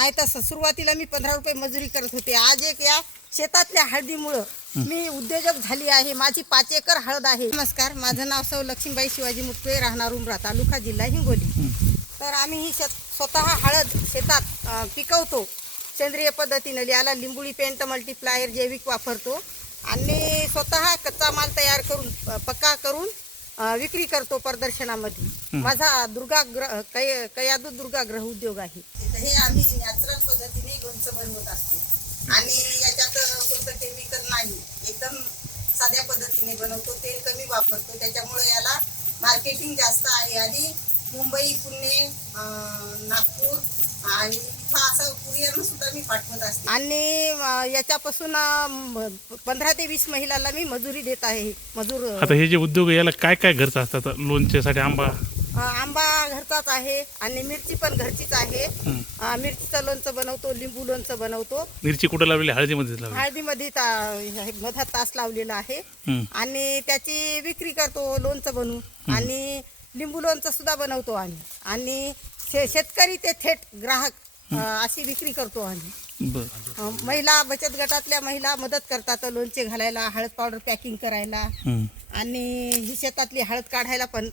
नाही तसं सुरुवातीला मी पंधरा रुपये मजुरी करत होते. आज एक या शेतातल्या हळदीमुळं मी उद्योजक झाली आहे. माझी पाच एकर हळद आहे. नमस्कार. माझं नाव सौ लक्ष्मीबाई शिवाजी मुटकुळे राहणार उमरा तालुका जिल्हा हिंगोली. तर आम्ही ही शेत स्वतः हळद शेतात पिकवतो. सेंद्रिय पद्धतीनं याला लिंबुळी पेंट मल्टीप्लायर जैविक वापरतो. आणि स्वतः कच्चा माल तयार करून पक्का करून विक्री करतो प्रदर्शनामध्ये. माझा दुर्गा ग्रह कयादू दुर्गा ग्रह उद्योग आहे. हे आम्ही नॅचरल पद्धतीने लोणचं बनवत असतो. आणि याच्यात कोणतं केमिकल नाही. एकदम साध्या पद्धतीने बनवतो. तेल कमी वापरतो. त्याच्यामुळे याला मार्केटिंग जास्त आहे. आणि मुंबई पुणे आणि इथं असं कुरिअरनं सुद्धा मी पाठवत असते. आणि अं, याच्यापासून पंधरा ते वीस महिलांना मी मजुरी देत आहे. मजूर आता हे जे उद्योग आहे, याला काय काय घरचं असतात? लोणच्यासाठी आंबा? आंबा घरचाच आहे आणि मिरची पण घरचीच आहे. हं. अं, मिरचीचं लोणचं बनवतो लिंबू लोणचं बनवतो. मिरची कुठं लावलेली? हळदीमध्ये लावली हळदीमध्ये ता- हे मधात तास लावलेला आहे. हं. आणि त्याची विक्री करतो लोणचं बनवून. आणि लिंबू लोणचं सुद्धा बनवतो आम्ही. आणि शे- शेतकरी ते थेट ग्राहक अं, अशी विक्री करतो आम्ही. बर. अं, महिला बचत गटातल्या महिला मदत करतात लोणचे घालायला हळद पावडर पॅकिंग करायला. हं. आणि ही शेतातली हळद काढायला पण